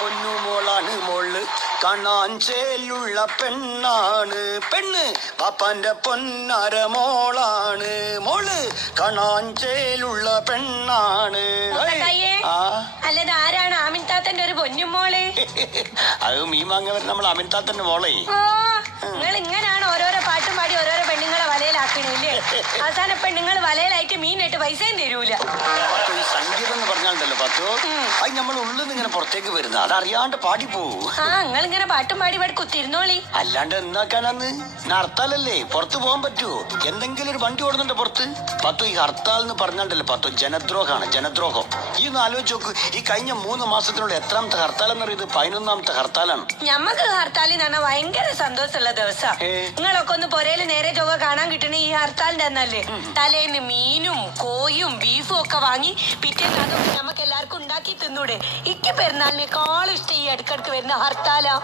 പൊന്നുമോളാണ് മോള് കാണാഞ്ചേലുള്ള പെണ്ണാണ് പെണ്ണ് പാപ്പാന്റെ പൊന്നാര മോളാണ് മോള് കാണാഞ്ചേലുള്ള പെണ്ണാണ്. അല്ലത് ആരാണ് ആമിൻതാത്തന്റെ ഒരു പൊന്നുമോള്? അത് മീമാങ്ങവർ നമ്മൾ ആമിൻതാത്തന്റെ മോളെ. നിങ്ങൾ ഇങ്ങനാണ് ഓരോരോ പാട്ടും പാടി ഓരോരോ പെണ്ണുങ്ങളെ വലയിലാക്കണില്ലേ? അവസാനം പെണ്ണുങ്ങൾ വലയിലായിട്ട് മീനായിട്ട് പൈസയും തരൂല. ഈ സംഗീതം എന്ന് പറഞ്ഞാലുണ്ടല്ലോ പത്തോ, അത് നമ്മൾ ഉള്ളിൽ ഇങ്ങനെ പുറത്തേക്ക് വരുന്ന അതറിയാണ്ട് പാടി പോവും. നിങ്ങൾ ഇങ്ങനെ പാട്ടും പാടി പാടി കുത്തിരുന്നോളി. അല്ലാണ്ട് എന്നാക്കാനാന്ന് ഹർത്താലല്ലേ, പുറത്ത് പോകാൻ പറ്റുമോ? എന്തെങ്കിലും ഒരു വണ്ടി ഓടുന്നുണ്ട് പുറത്ത് പത്തോ. ഈ ഹർത്താൽ എന്ന് പറഞ്ഞാണ്ടല്ലോ പത്തോ ജനദ്രോഹമാണ്, ജനദ്രോഹം. ഈ ഒന്ന് ആലോചിച്ച് നോക്ക്, ഈ കഴിഞ്ഞ 3 മാസത്തിനുള്ള എത്രാമത്തെ ഹർത്താൽ എന്ന് പറയുന്നത് 11ാമത്തെ ഹർത്താലാണ്. ഞമ്മക്ക് ഹർത്താലിൽ നിന്ന് ഭയങ്കര സന്തോഷമുള്ള ദിവസം. നിങ്ങളൊക്കെ ഒന്ന് പൊരയില് നേരെ ചൊവ്വ കാണാൻ കിട്ടണ ഈ ഹർത്താലിന്റെ അന്നല്ലേ. തലേന്ന് മീനും കോയും ബീഫും ഒക്കെ വാങ്ങി പിറ്റേന്ന് അതൊക്കെ നമുക്ക് എല്ലാവർക്കും ഉണ്ടാക്കി തിന്നൂടെ? ഇക്ക് പെരുന്നാളിനേക്കാളും ഇഷ്ടം ഈ ഇടക്കിടക്ക് വരുന്ന ഹർത്താലാ.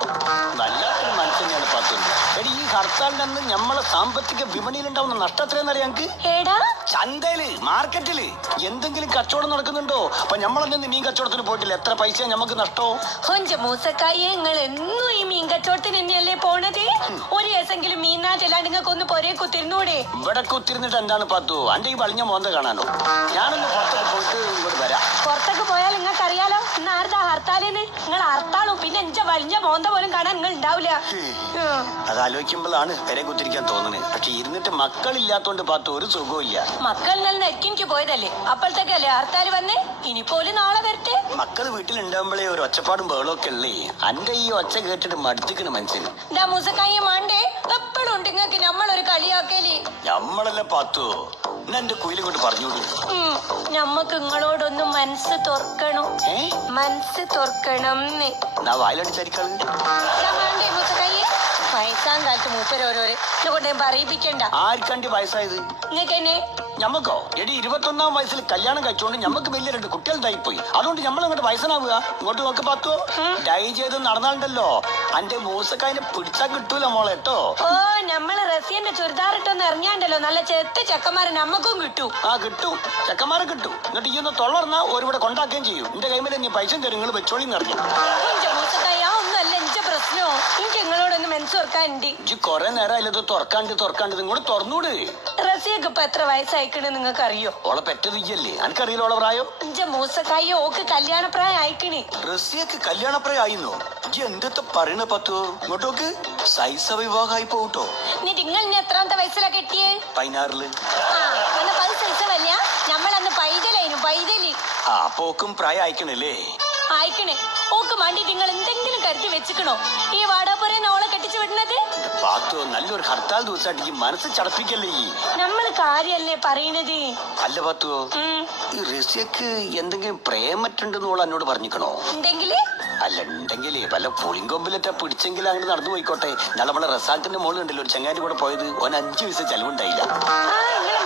വല്ലാത്തൊരു മനസ്സിനെയാണ് പാത്തുന്നത്. എടി ഈ ഹർത്താലിന്റെ അന്ന് നമ്മളെ സാമ്പത്തിക വിപണിയിൽ ഉണ്ടാവുന്ന നഷ്ടം എത്രയെന്നറിയാം ഞങ്ങൾക്ക്? ഏടാ ചന്തയില് മാർക്കറ്റില് എന്തെങ്കിലും കച്ചവടം നടക്കുന്നുണ്ടോ? അപ്പൊ നമ്മളെന്ന് മീൻ കച്ചവടത്തിന് പോയിട്ടില്ല, എത്ര പൈസ നമുക്ക് നഷ്ടോ? കൊഞ്ച മൂസക്കായെ, നിങ്ങൾ എന്നും ഈ മീൻ കച്ചവടത്തിന് തന്നെയല്ലേ പോണത്? ഒരു ദിവസമെങ്കിലും മീനാറ്റല്ലാണ്ട് നിങ്ങൾക്ക് ഒന്ന് പൊരേ കുത്തിരുന്നൂടെ? ഇവിടെ കുത്തിരുന്നിട്ട് എന്താണ് പാത്തു? അന്റെ ഈ വളഞ്ഞ മോന്ത കാണാനോ? ഞാനൊന്ന് പുറത്തൊക്കെ പോയിട്ട് ഇങ്ങോട്ട് വരാം. പുറത്തൊക്കെ പോയാൽ നിങ്ങൾക്ക് അറിയാലോ ഇന്ന് ആരുടെ ഹർത്താലിന്. നിങ്ങൾ ഹർത്താളും പിന്നെ എഞ്ച വലിഞ്ഞ മോന്ത പോലും കാണാൻ നിങ്ങൾ ഉണ്ടാവില്ല. അത് ആലോചിക്കുമ്പോഴാണ് പെരെ കുത്തിരിക്കാൻ തോന്നുന്നത്. പക്ഷെ ഇരുന്നിട്ട് മക്കളില്ലാത്തോണ്ട് പാത്തു ഒരു സുഖവും ഇല്ല. മക്കൾ നല്ല എനിക്ക് പോയതല്ലേ, അപ്പോഴത്തേക്കല്ലേ ഹർത്താൽ വന്നേ. ഇനിപ്പോലും നാളെ വരട്ടെ. മക്കള് വീട്ടിലുണ്ടാകുമ്പോഴേ ഒരു ഒച്ചപ്പാടും ബഹളമൊക്കെ ഉള്ളേ. അന്റെ ഈ ഒച്ച കേട്ടിട്ട് മടുത്തിക്കണ മനുഷ്യന്. എന്താ മൂസക്കായി മാണ്ടേ എപ്പോഴും ഉണ്ട് നിങ്ങൾക്ക് നമ്മളൊരു കളിയാക്കല്. നമ്മളല്ലേ പാത്തു, എന്റെ കുയിലും കൊണ്ട് പറഞ്ഞോളൂ. ഞമ്മക്ക് നിങ്ങളോടൊന്ന് മനസ്സ് തുറക്കണം, മനസ്സ് തുറക്കണം. വായിലടിച്ചരിക്കാള് മൂസക്കായി വയസ്സാൻ കാലത്ത് മൂപ്പരോരോരെ കൊണ്ട് പറയിപ്പിക്കണ്ട. ആർക്കണ്ടി വയസ്സായത്? നിങ്ങൾക്ക് എന്നെ ഞമ്മക്കോ? എടി 21ാം വയസ്സിൽ കല്യാണം കഴിച്ചോണ്ട് ഞമ്മക്ക് വലിയ 2 കുട്ടികൾ ഉണ്ടായിപ്പോയി. അതുകൊണ്ട് നമ്മൾ അങ്ങോട്ട് വയസ്സനാവുക. ഇങ്ങോട്ട് നോക്ക് പത്തോ, ഡൈ ചെയ്ത് നടന്നാലുണ്ടല്ലോ അന്റെ മൂസക്കായനെ പിടിച്ചാ കിട്ടൂല മോളെ കേട്ടോ. ഓ നമ്മള് റസിയന്റെ ചുരിദാറിട്ടൊന്ന് ഇറങ്ങിയാണ്ടല്ലോ നല്ല ചെത്ത ചെക്കന്മാരെ നമ്മക്കും കിട്ടൂ. കിട്ടും, ചെക്കന്മാരെ കിട്ടും. എന്നിട്ട് ഈ ഒന്ന് തൊള്ളർന്നാ ഒരുവിടെ കൊണ്ടാക്കുകയും ചെയ്യും. എന്റെ കൈമേലെ നീ പൈസ തരും, നിങ്ങൾ വെച്ചോളി നിറഞ്ഞു. മൂസക്കായ ഒന്നല്ല എന്റെ പ്രശ്നോ, എനിക്ക് നിങ്ങളോടൊന്ന് മനസ്സ് തുറക്കാനുണ്ട്. ഇജ്ജ് കൊറേ നേരം അതിലത് തുറക്കാണ്ട് നിങ്ങോട്ട് തുറന്നൂട്. റസിയൊക്കെ ഇപ്പൊ എത്ര വയസ്സായിക്കണ് നിങ്ങൾക്ക് അറിയോ? ഓളെ പെറ്റതില്ലേ? എനിക്കറിയില്ല ഓളെ പ്രായം. എന്റെ മൂസക്കായ ഓക്ക് കല്യാണപ്രായം ആയിക്കണേ. റസിയക്ക് കല്യാണപ്രായം ആയിന്നോ? ഇജ്ജ് എന്തൊക്കെ പറയണ പത്തോ? ഇങ്ങോട്ടോക്ക് സൈസ വിവാഹമായി പോട്ടോ. നിങ്ങൾ എത്രാമത്തെ വയസ്സിലാ കെട്ടിയേ? 16. അന്ന് 10 സൈസവല്ല, നമ്മളന്ന് പൈതലായിരുന്നു പൈതല്. പോക്കും പ്രായം അയക്കണല്ലേ? അയക്കണേ. ഓക്ക് മാണ്ടി നിങ്ങൾ എന്തെങ്കിലും കരുതി വെച്ചിക്കണോ ഈ വാടാപ്പുരന്ന് ഓളെ കെട്ടിച്ചു വിടുന്നത്? പാത്തു, നല്ലൊരു ഹർത്താൽ ദിവസമായിട്ട് ഈ മനസ്സ് ചടപ്പിക്കല്ലേ. നമ്മള് കാര്യല്ലേ പറയണത്? അല്ല പാത്തുവോ, ഈ റസിയക്ക് എന്തെങ്കിലും പ്രേമറ്റുണ്ടെന്ന് ഓൾ എന്നോട് പറഞ്ഞിക്കണോ? ഉണ്ടെങ്കില് അല്ല ഉണ്ടെങ്കിലേ വല്ല പുളിങ്കൊമ്പിലൊക്കെ പിടിച്ചെങ്കിൽ അങ്ങനെ നടന്നു പോയിക്കോട്ടെ. ഞാൻ നമ്മളെ റസാഖിന്റെ മോളുണ്ടല്ലോ ഒരു ചങ്ങാന്റെ കൂടെ പോയത്, ഓൻ 5 പൈസ ചെലവുണ്ടായില്ല.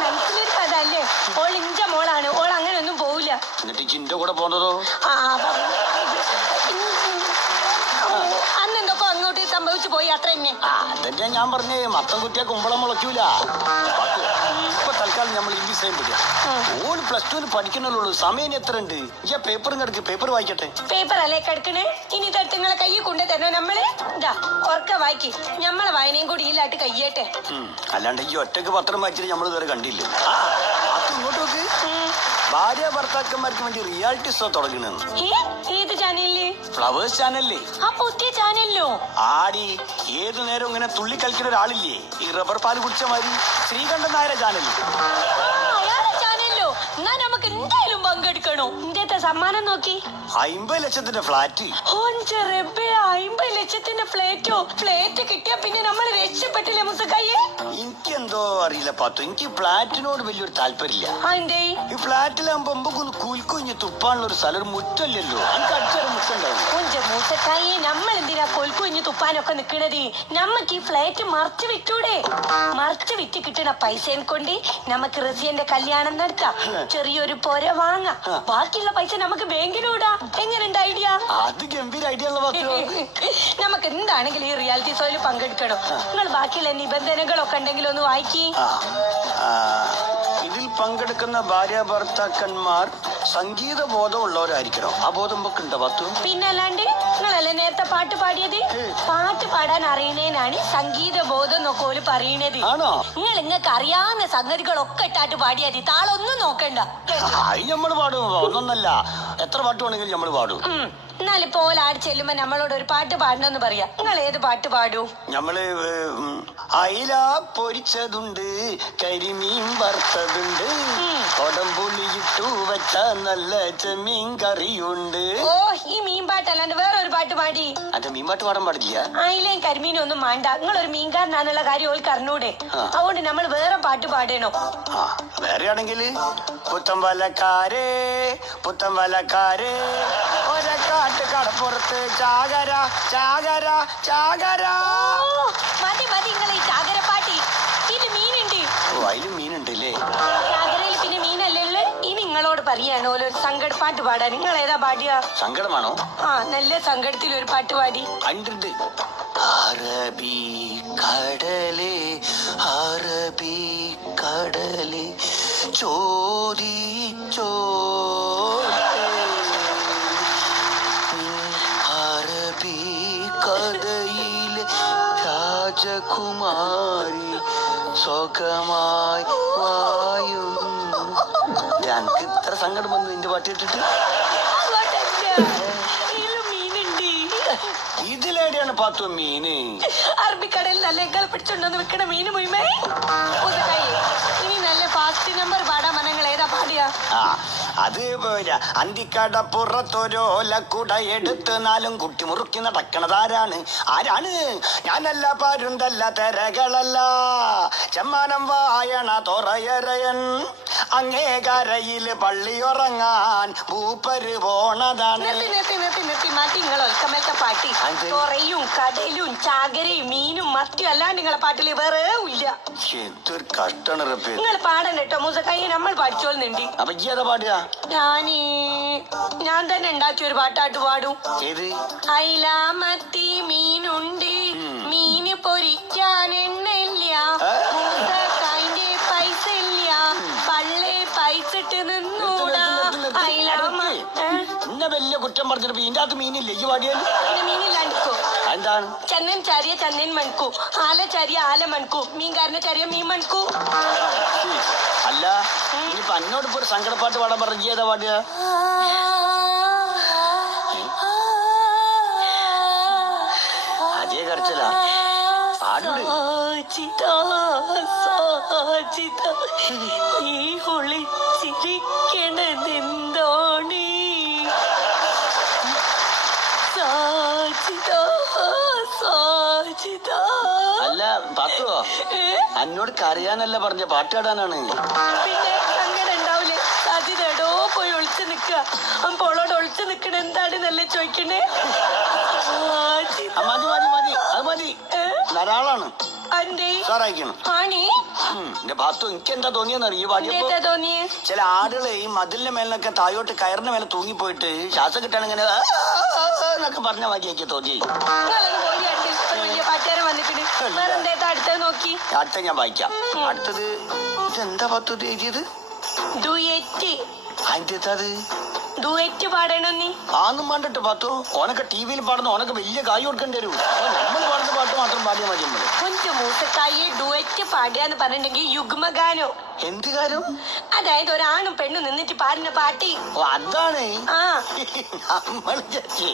മനസ്സിലൊരു കഥല്ലേ, ഓൾ ഇഞ്ച മോളാണ്, ഓൾ അങ്ങനെ ഒന്നും പോവില്ല. എന്നിട്ട് ചിന്റെ കൂടെ പോന്നതോ? അന്നെന്തൊക്കെ അങ്ങോട്ട് സംഭവിച്ചു പോയി, അത്ര തന്നെ. അതെന്നെ ഞാൻ പറഞ്ഞേ, മത്തം കുത്തിയാ കുമ്പളം മുളയ്ക്കൂല. ഇപ്പൊ തൽക്കാലം നമ്മൾ ഇംഗ്ലീഷ് ടൈം പിടിക്കാം. ഓൾ +2 പഠിക്കണല്ലോ, സമയം എത്ര ഉണ്ട്? ഈ പേപ്പറും കിടക്ക്, പേപ്പർ വായിക്കട്ടെ. പേപ്പർ അല്ലേ കിടക്കണേ? ഇനി ഇതെടുത്ത് നിങ്ങളെ കയ്യിൽ കൊണ്ടു തരണോ നമ്മള്? ഇതാ ഉറക്ക വായിക്കി, ഞമ്മളെ വായനയും കൂടി ഈലായിട്ട് കയ്യേട്ടെ. അല്ലാണ്ട് ഈ ഒറ്റക്ക് പത്രം വായിച്ചിട്ട് നമ്മൾ ഇതുവരെ കണ്ടില്ല. ഇങ്ങോട്ട് നോക്ക്, ഭാര്യ ഭർത്താക്കന്മാർക്ക് വേണ്ടി റിയാലിറ്റി ഷോ തുടങ്ങണെന്ന്. ഏത് ചാനലില്? ഫ്ലവേഴ്സ് ചാനലില്ലേ? ആ പുതിയ ചാനലിലോ? ആടി, ഏതു നേരം ഇങ്ങനെ തുള്ളി കളിക്കുന്ന ഒരാളില്ലേ, ഈ റബ്ബർ പാല് കുടിച്ച മാതിരി, ശ്രീകണ്ഠൻ നായരെ ചാനലിൽ. എന്നാ നമുക്ക് എന്തായാലും പങ്കെടുക്കണോ? എന്തേത്തെ സമ്മാനം നോക്കി? 50 ലക്ഷത്തിന്റെ ഫ്ലാറ്റ്. 50 ലക്ഷത്തിന്റെ ഫ്ലേറ്റോ? ഫ്ലേറ്റ് കിട്ടിയാ പിന്നെ നമ്മൾ രക്ഷപ്പെട്ടില്ലേ മുസക്കായെ? എനിക്കെന്തോ അറിയില്ല പാത്തു, എനിക്ക് ഫ്ലാറ്റിനോട് വലിയൊരു താല്പര്യമില്ല. ഈ ഫ്ലാറ്റിലാകുമ്പോ ഒന്ന് കുൽക്കുഞ്ഞ് തുപ്പാനുള്ള ഒരു സ്ഥലം, ഒരു മുറ്റല്ലല്ലോ. എനിക്ക് അടിച്ചൊരു മുറ്റുണ്ടാവും. മൂസക്കായെ, നമ്മൾ എന്തിനാ കൊൽക്കുഞ്ഞ് തുപ്പാനൊക്കെ നിക്കണത്? നമ്മക്ക് ഈ ഫ്ലാറ്റ് മറച്ചു വിറ്റൂടെ? മറച്ചു വിറ്റ് കിട്ടണ പൈസയും കൊണ്ട് നമുക്ക് റസിയന്റെ കല്യാണം നടത്താം, ചെറിയൊരു പൊര വാങ്ങാം, ബാക്കിയുള്ള പൈസ നമുക്ക് ബാങ്കിലൂടാ. എങ്ങനെയുണ്ട് ഐഡിയ? അത് ഗംഭീര ഐഡിയ ഉള്ള പാത്തു. നമുക്ക് എന്താണെങ്കിലും ഈ റിയാലിറ്റി ഷോയിൽ പങ്കെടുക്കണം. നിങ്ങൾ ബാക്കിയുള്ള നിബന്ധനകളൊക്കെ ഉണ്ടെങ്കിൽ ഒന്ന് വായിക്കി. ഇതിൽ പങ്കെടുക്കുന്ന ഭാര്യ ഭർത്താക്കന്മാർ സംഗീത ബോധമുള്ളവരായിരിക്കണം. ആ ബോധം ഒക്കെ ഉണ്ടോ പത്തു? പിന്നല്ലാണ്ട് പാട്ട് പാടിയത്? പാട്ട് പാടാൻ അറിയണേനാണ് സംഗീത ബോധം എന്നൊക്കെ ഓല് പറയണത്. ആണോ? നിങ്ങൾക്ക് അറിയാവുന്ന സംഗതികളൊക്കെ ഇട്ടാട്ട് പാടിയാതി, താളൊന്നും നോക്കണ്ട. നമ്മള് പാടും, ഒന്നൊന്നല്ല, എത്ര പാട്ട് വേണമെങ്കിലും നമ്മള് പാടും. എന്നാലിപ്പോ ഓലാട് ചെല്ലുമ്പോ നമ്മളോട് ഒരു പാട്ട് പാടണമെന്ന് പറയാ. നിങ്ങൾ ഏത് പാട്ട് പാടൂ? നമ്മള് അയില പൊരിച്ചതുണ്ട്, കരിമീൻ വറുത്തതുണ്ട്, കൊടംപുളിയിട്ടു വെച്ച നല്ല ചെമ്മീൻ കറിയുണ്ട്. ഓ, ഈ മീൻ പാട്ടല്ലാണ്ട് വേറെ ഒരു പാട്ട് പാടി. അന്റെ മീൻ പാട്ട് പാടാൻ പാടില്ല. അയിലേം കരിമീനും ഒന്നും വേണ്ട. നിങ്ങളൊരു മീൻകാരനാന്നുള്ള കാര്യം ഓൾക്ക് അറിഞ്ഞൂടെ? അതുകൊണ്ട് നമ്മൾ വേറെ പാട്ട് പാടണോ? വേറെ ആണെങ്കില് പുത്തമ്പലക്കാരേ പുത്തമ്പലക്കാരേ ഒരക്കാട്ട് കടപ്പുറത്ത് ചാകര ചാകര ചാകര. മതി മതി, നിങ്ങൾ ഈ ചാകര പാട്ടി. ഇതില് മീനുണ്ട്. അതിലും മീനുണ്ടല്ലേ? ചാകരയിൽ പിന്നെ മീനല്ലേ ഉള്ളു. ഇനി നിങ്ങളോട് പറയാണ് ഓരോ സങ്കട പാട്ട് പാടാൻ. നിങ്ങൾ ഏതാ പാടിയാ? സങ്കടമാണോ? നല്ല സങ്കടത്തിൽ ഒരു പാട്ട് പാടി. കണ്ടിട്ട് അറബി കടലേ അറബി കടലേ ചോദിച്ചോ അറബി കഥയിലെ രാജകുമാരി സുഖമായി വായും. ഞങ്ങക്ക് ഇത്ര സങ്കടം വന്നു നിന്റെ പാട്ട് കേട്ടിട്ട്. ഇതിലേടെയാണ് പാത്തു മീന്? അറബിക്കടലിൽ നല്ല എങ്കൾ പിടിച്ചോണ്ടോന്ന് വെക്കണ മീന് മുഴുമേ. ഇനി നല്ല ഫാസ്റ്റ് നമ്പർ പാടാൻ മനങ്ങൾ ഏതാ പാടിയാ? അത് അന്തിക്കടപ്പുറത്തൊരോലക്കുട എടുത്ത് നാലും കുട്ടി മുറുക്കി നടക്കണതാരാണ്? ആരാണ്? ഞാനല്ല, പരുന്തല്ല, തെരകളല്ല, ചെമ്മാനം വായണ തൊറയരയൻ. അങ്ങേ കരയില് പള്ളിയുറങ്ങാൻ പൂപ്പര് പോണതാണ്. മാറ്റി നിങ്ങൾ ഒൽക്കമേൽക്ക പാട്ടി. കൊറയും കടലും ചാകരയും മീനും മറ്റും അല്ലാണ്ട് നിങ്ങളെ പാട്ടില് വേറെ ഇല്ല. എന്തൊരു കഷ്ടാണ് റബ്ബേ. നിങ്ങൾ പാടണ്ട കേട്ടോ മൂസക്കായി, നമ്മൾ പഠിച്ചോളുന്നുണ്ട്. അപ്പൊ ഈ ഏതാ പാടുക? ഞാൻ തന്നെ ഉണ്ടാക്കിയ ഒരു പാട്ടാട്ട് പാടും. ഏത്? അയില മത്തി മീനുണ്ട്, മീന് പൊരിക്കാൻ എണ്ണയില്ല, മൂസക്കായിന്റെ പൈസ ഇല്ല, പള്ളേ പൈസ ഇട്ട് നിന്നൂടാ. ഇന്നെ വലിയ കുറ്റം പറഞ്ഞിട്ട് ഇതിന്റെ അകത്ത് മീനില്ല. ഈ പാടിയാൽ മീനില്ലാണ്ടിക്കോ? എന്താണ്? ചന്നൻ ചാരിയ ചന്നൻ മൺകൂ, ആല ചാരിയ ആല മൺകൂ, മീൻകാരനെ ചാരിയ മീൻ മൺകൂ. അല്ല, ഇനിയിപ്പൊ എന്നോട് ഇപ്പൊ ഒരു സങ്കടപ്പാട്ട് പാടാൻ പറഞ്ഞ ഏതാ പാടുക? അതേ കരച്ചിലാ പാടുണ്ട്. നീ ഒളിച്ചിരിക്കണതെന്തോണി? അല്ല പാത്തുവോ, എന്നോട് കരയാനല്ല പറഞ്ഞ പാട്ട് പാടാനാണ്. പിന്നെ അങ്ങനെ ഉണ്ടാവില്ലേ? സാധ്യത എടോ പോയി ഒളിച്ചു നിക്കുക. അപ്പോളോട് ഒളിച്ചു നിക്കണ എന്താണ് നല്ല ചോദിക്കണേ? മതി മതി മതി, അത് മതി, ധാരാളാണ്. എന്റെ ഭാത്തു എനിക്ക് എന്താ തോന്നിയെന്നറിയ ഈ പാടിയപ്പോ? ചില ആടുകളെ ഈ മതിലിന്റെ മേലിനൊക്കെ തായോട്ട് കയറിന്റെ മേലെ തൂങ്ങിപ്പോയിട്ട് ശ്വാസം കിട്ടാൻ ഇങ്ങനെ എന്നൊക്കെ പറഞ്ഞ മാതിരിയൊക്കെ തോന്നി. അടുത്ത ഞാൻ വായിക്കാം. അടുത്തത് ഇതെന്താ പത്തു എഴുതിയത്? അതിന്റെ ഡുവറ്റ് പാടണോ നീ? ആന്നും പാണ്ടിട്ട് പാത്തു. ഓനൊക്കെ ടിവിയിൽ പാടുന്ന ഓനൊക്കെ വലിയ കായ് കൊടുക്കേണ്ടി വരും. നമ്മൾ പാടുന്ന പാട്ട് മാത്രം പാടിയാൽ മതി. നമ്മള് കൊഞ്ചു മൂസക്കായി ഡുവറ്റ് പാടുകയെന്ന് പറഞ്ഞിട്ടുണ്ടെങ്കിൽ യുഗ്മഗാനോ. എന്ത് കാര്യം? അതായത് ഒരാണും പെണ്ണും നിന്നിട്ട് പാടുന്ന പാട്ടി. അതാണ് നമ്മൾ ചേച്ചി.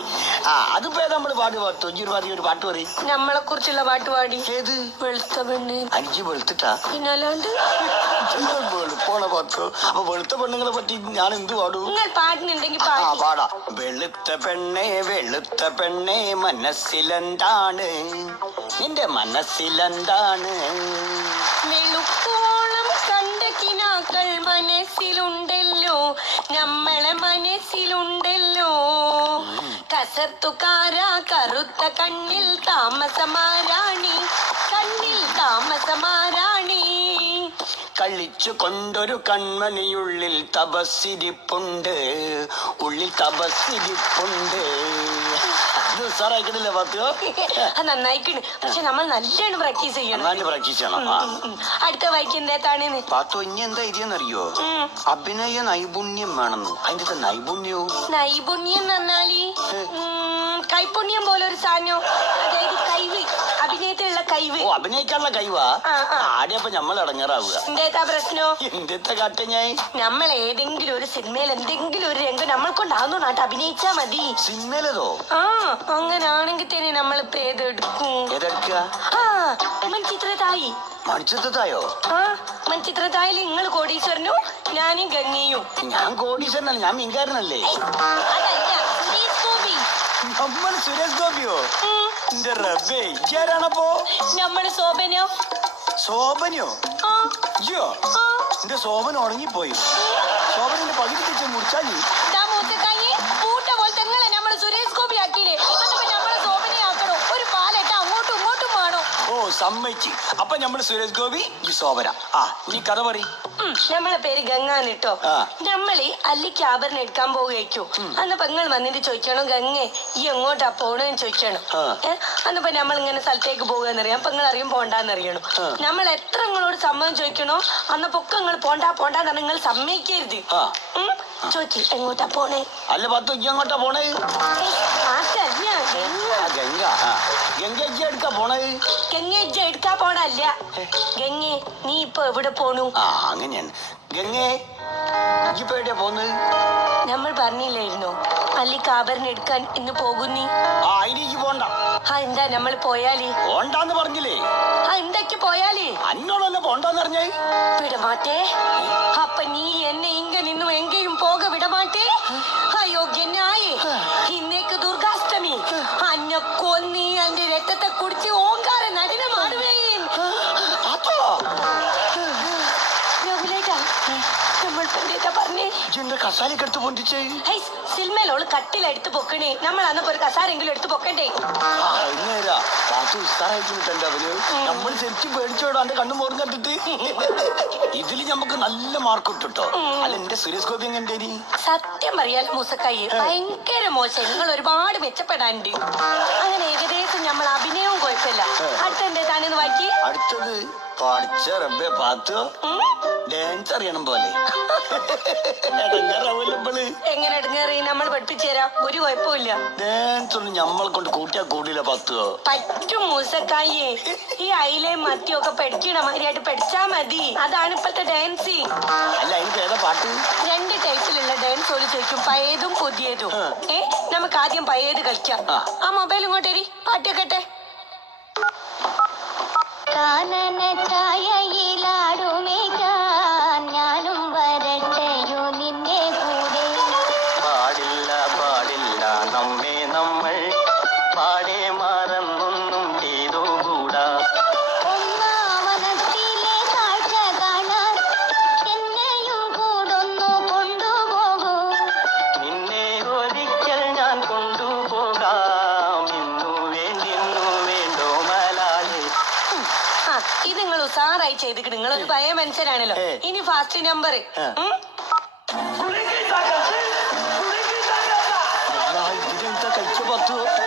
അതിപ്പോ നമ്മള് പാട്ട് പാത്തു. ഒരു പാട്ട് പറയും നമ്മളെ കുറിച്ചുള്ള പാട്ട് പാടി. ഏത്? വെളുത്ത പെണ്ണ്. അഞ്ച് വെളുത്തിട്ടാ? പിന്നല്ലാണ്ട് വെളുപ്പോണ പാത്തു. അപ്പൊ വെളുത്ത പെണ്ണുങ്ങളെ പറ്റി ഞാൻ എന്ത് പാടും? നിങ്ങൾ പാടുന്നുണ്ടെങ്കിൽ പാടാ. വെളുത്ത പെണ്ണേ മനസ്സിലെന്താണ്? നിന്റെ മനസ്സിലെന്താണ്? വെളുപ്പോളം കണ്ട കിനാക്കൾ മനസ്സിലുണ്ടല്ലോ, നമ്മളെ മനസ്സിലുണ്ടല്ലോ. കസർത്തുകാരാ കറുത്ത കണ്ണിൽ താമസമാരാണി, കണ്ണിൽ താമസമാരാണി. കളിച്ചു കൊണ്ടൊരു കൺമണിയുള്ളിൽ തപസ്സിരിപ്പുണ്ട്, ഉള്ളിൽ തപസ്സിരിപ്പുണ്ട്. ഇത് സാറായിക്കണില്ലേ പാത്തോ? നന്നായിക്കണ്. പക്ഷെ നമ്മൾ നല്ലോണം പ്രാക്ടീസ് ചെയ്യണം. പ്രാക്ടീസ് ചെയ്യണം. അടുത്ത വായിക്കുന്നേത്താണ് പാത്തോ. ഇനി എന്താ ഇതെന്നറിയോ? അഭിനയ നൈപുണ്യം വേണമെന്ന്. അതിന്റെ നൈപുണ്യവും നൈപുണ്യം പറഞ്ഞാല് നൈപുണ്യം പോലെ ഒരു സാധനം, അതായത് കഴിവ്, അഭിനയത്തിലുള്ള കഴിവ്. ഓ, അഭിനയിക്കാനുള്ള കഴിവാ? ആടിയപ്പോ നമ്മൾ ഇടങ്ങാറാവുക. എന്തേതാ പ്രശ്നോ? എന്തെത്താ കാട്ട ഞാൻ? നമ്മൾ ഏതെങ്കിലും ഒരു സിനിമയിൽ എന്തെങ്കിലും ഒരു രംഗം നമ്മൾ കൊണ്ടാവുന്നു നാട്ട് അഭിനയിച്ചാ മതി. സിനിമയിലതോ? അങ്ങനാണെങ്കിൽ തന്നെ നമ്മളിപ്പോ ഏതെടുക്കും? ഏതെടുക്കുക? മൺചിത്രതായി. മൺചിത്രത്തായോ? മൺചിത്രതായിൽ നിങ്ങൾ കോടീശ്വരനും ഞാനും ഗംഗയും. ഞാൻ കോടീശ്വരനല്ല, ഞാൻ മീൻകാരനല്ലേ. അതല്ല, സുരേഷ് ഗോപി. നമ്മൾ സുരേഷ് ഗോപിയോ? എന്റെ റബ്ബേ, ഇതാരാണപ്പോ? നമ്മള് ശോഭനോ? ശോഭനയോ? അയ്യോ, എന്റെ ശോഭന ഉണങ്ങിപ്പോയി. ശോഭനന്റെ പകുതി വെച്ച് മുറിച്ചാലി പൂട്ട പോലെ തെങ്ങളെ നമ്മള് സുരേഷ് ഗോപി ആക്കിയില്ലേ, നമ്മളെ ശോഭനയാക്കണോ? ഒരു പാലട്ട അങ്ങോട്ടും ഇങ്ങോട്ടും വേണോ? ഓ, സമ്മതിച്ച്. അപ്പൊ നമ്മള് സുരേഷ് ഗോപി, ഈ ശോഭന. നീ കഥ പറ. നമ്മളെ പേര് ഗംഗാന്നിട്ടോ. നമ്മള് അല്ലിക്ക് ആഭരണം എടുക്കാൻ പോവുകയോ അന്ന് പെങ്ങൾ വന്നിട്ട് ചോദിക്കണം, ഗംഗേ ഈ എങ്ങോട്ടാ പോണെന്ന് ചോദിക്കണം. അന്നപ്പോ നമ്മൾ ഇങ്ങനെ സ്ഥലത്തേക്ക് പോകുകയെന്നറിയാം. പെങ്ങൾ അറിയും പോണ്ടാന്നറിയണം. നമ്മൾ എത്ര നിങ്ങളോട് സമ്മതം ചോദിക്കണോ അന്നപ്പൊക്കെ നിങ്ങൾ പോണ്ടാന്ന് നിങ്ങൾ സമ്മതിക്കരുത്. ചോദിച്ചു എങ്ങോട്ടാ പോണേ? അല്ല പത്തു, ഈ എങ്ങോട്ടാ പോണേ? ഗംഗ പോണേ? ഗംഗ എടുക്കാ പോണല്ല. ഗംഗേ നീ ഇപ്പൊ എവിടെ പോണു? അങ്ങനെയാണ്. ഗംഗേ ഇപ്പൊ എവിടെയാ പോന്ന്? നമ്മൾ പറഞ്ഞില്ലായിരുന്നോ അല്ലിക്ക് ആഭരണം എടുക്കാൻ ഇന്ന് പോകുന്നീ? അതിലേക്ക് പോണ്ട. എന്താ നമ്മൾ പോയാലേ? പോണ്ടാന്ന് പറഞ്ഞില്ലേ? എന്തൊക്കെ പോയാലേ? അന്നോടല്ല പോണ്ടാന്ന് പറഞ്ഞേ. വിടമാറ്റേ? അപ്പൊ നീ എന്നെ ഇങ്ങ നിന്നും എങ്കയും പോക വിടമാറ്റേ? അയോഗ്യനായേ, ഇന്നേക്ക് ദുർഗാഷ്ടമി. അന്നെ കൊന്നി എന്റെ രക്തത്തെ കുടിച്ച് ഓങ്കാര നടനമാടുവേ. കസാലക്കെടുത്ത് പൊന്തിച്ചേ സിനിമയിലോള് കട്ടിലെടുത്ത് പൊക്കണേ. നമ്മൾ അന്നപ്പോ ഒരു കസാരെങ്കിലും എടുത്ത് പൊക്കണ്ടേ? നമ്മൾ ശരിക്കും പേടിച്ചോടാണ്ട് കണ്ണു മോറും കണ്ടിട്ട്. ഇതില് നമുക്ക് നല്ല മാർക്ക് ഇട്ടോ. അല്ല എന്റെ സുരേഷ് ഗോപി എങ്ങനെ? സത്യം പറയാലോ മൂസക്കായി, ഭയങ്കര മോശം. നിങ്ങൾ ഒരുപാട് മെച്ചപ്പെടാനുണ്ട്. അങ്ങനെ ഏകദേശം നമ്മൾ അഭിനയവും കുഴപ്പമില്ല. അടുത്തെന്താണെന്ന് വായിക്കി. അടുത്തത് പഠിച്ച റബ്ബെ പാത്തു ഡാൻസ് അറിയണം പോലെ. എങ്ങനെ എടുങ്ങേറി നമ്മൾ പഠിപ്പിച്ചു തരാം, ഒരു കുഴപ്പമില്ല. ഡാൻസ് ഒന്നും നമ്മളെ കൊണ്ട് കൂട്ടിയാ കൂടിയില്ല പത്തുവോ? പറ്റും മൂസക്കായേ. ഈ അയിലേയും മത്തിയും ഒക്കെ പഠിക്കണ മാതിരിയായിട്ട് പഠിച്ചാ മതി. അതാണ് ഇപ്പഴത്തെ ഡാൻസ്. അല്ല അതിന് ഏതാ പാട്ട്? 2 ടൈപ്പിലുള്ള ഡാൻസ് ഓല് ചോദിക്കും, പഴയതും പുതിയതും. നമുക്ക് ആദ്യം പഴയത് കളിക്കാം. ആ മൊബൈൽ ഇങ്ങോട്ടേരി, പാട്ട് കേട്ടെ. കാനന ഛായയിലാടുമേക്കാൻ ഞാനും വരട്ടെയോ നിന്നെ കൂടെ. പാടില്ല പാടില്ല നമ്മെ നമ്മൾ പാടെ മറന്നൊന്നും ചെയ്തുകൂടാ. ഒന്നാവനത്തിലെ കാഴ്ച കാണാൻ എന്നെയും കൂടൊന്നു കൊണ്ടുപോകൂ. നിന്നെ ഒരിക്കൽ ഞാൻ കൊണ്ടുപോകാം. ഇന്നു വേണ്ടോ മലാളി. ഇത് നിങ്ങൾ ഉസാറായി ചെയ്തിട്ട് നിങ്ങൾ ഒരു പഴയ മനുഷ്യരാണല്ലോ. ഇനി ഫാസ്റ്റ് നമ്പർ.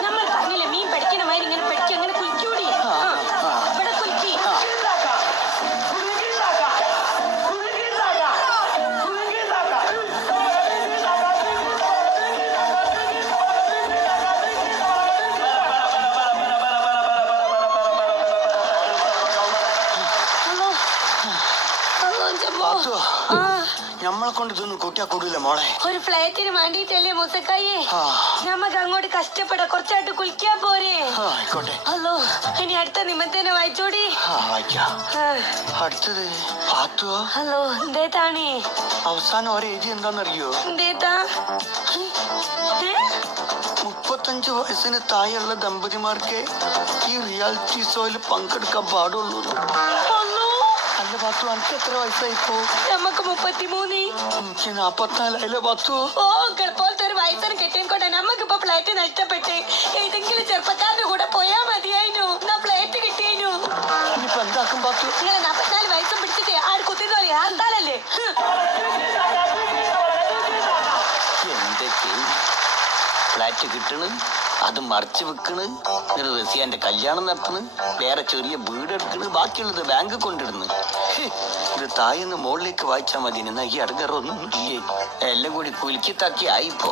നമ്മൾ പറഞ്ഞില്ലേ മീൻ പഠിക്കണ മാതിരി ഇങ്ങനെ പഠിക്കും. അങ്ങനെ കുലിക്കൂടി. ഇവിടെ കുലിക്കി. നമ്മളെ കൊണ്ട് ഇതൊന്നും കൂട്ടിയാ കൂടില്ല മോളെ. ഒരു ഫ്ലാറ്റിന് വേണ്ടിട്ടല്ലേ മൂസക്കായേ? നമുക്ക് അങ്ങോട്ട് കഷ്ടപ്പെടാം, കുറച്ചായിട്ട് കുളിക്കാ പോരെ? ആയിക്കോട്ടെ. ഹലോ, ഇനി അടുത്ത നിമിത്തന്നെ വായിച്ചോടി. അടുത്തത് പാത്തുവോ? ഹലോ, എന്തേതാണ് അവസാനം ഒരേ എഴുതി എന്താന്നറിയോ? എന്തേത്താ? 35 വയസ്സിന് താഴെയുള്ള ദമ്പതിമാർക്ക് ഈ റിയാലിറ്റി ഷോയിൽ പങ്കെടുക്കാൻ പാടുള്ളൂ. അല്ല പാത്തു, എനിക്ക് എത്ര വയസ്സായിപ്പോ? നമുക്ക് 33. എനിക്ക് 44 പാത്തു. പോലത്തെ ഒരു വയസ്സിന് കിട്ടിയോട്ടെ. നമുക്കിപ്പോ ഫ്ലാറ്റ് നഷ്ടപ്പെട്ട് ഏതെങ്കിലും ചെറുപ്പക്കാരന്റെ കൂടെ പോയാ മതിയായിരുന്നു. ഫ്ലാറ്റ് കിട്ടിയേനു. ഇനിയിപ്പോ എന്താക്കും പാത്തു? നിങ്ങളെ 44 വയസ്സും പിടിച്ചിട്ട് ആര് കുത്തിന്ന് പറയാ? ആർത്താലല്ലേ? എന്തൊക്കെ ഫ്ലാറ്റ് കിട്ടണ്, അത് മറിച്ച് വെക്കണ്, റസിയാന്റെ കല്യാണം നടത്തണ്, വേറെ ചെറിയ വീട് എടുക്കണ്, ബാക്കിയുള്ളത് ബാങ്ക് കൊണ്ടിടുന്നു. ഇത് തായിന്ന് മുകളിലേക്ക് വായിച്ചാൽ മതി. എന്നാ ഈ അടുങ്ങറൊന്നും ഇല്ലേ? എല്ലാം കൂടി കുലുക്കി തക്കി ആയിപ്പോ.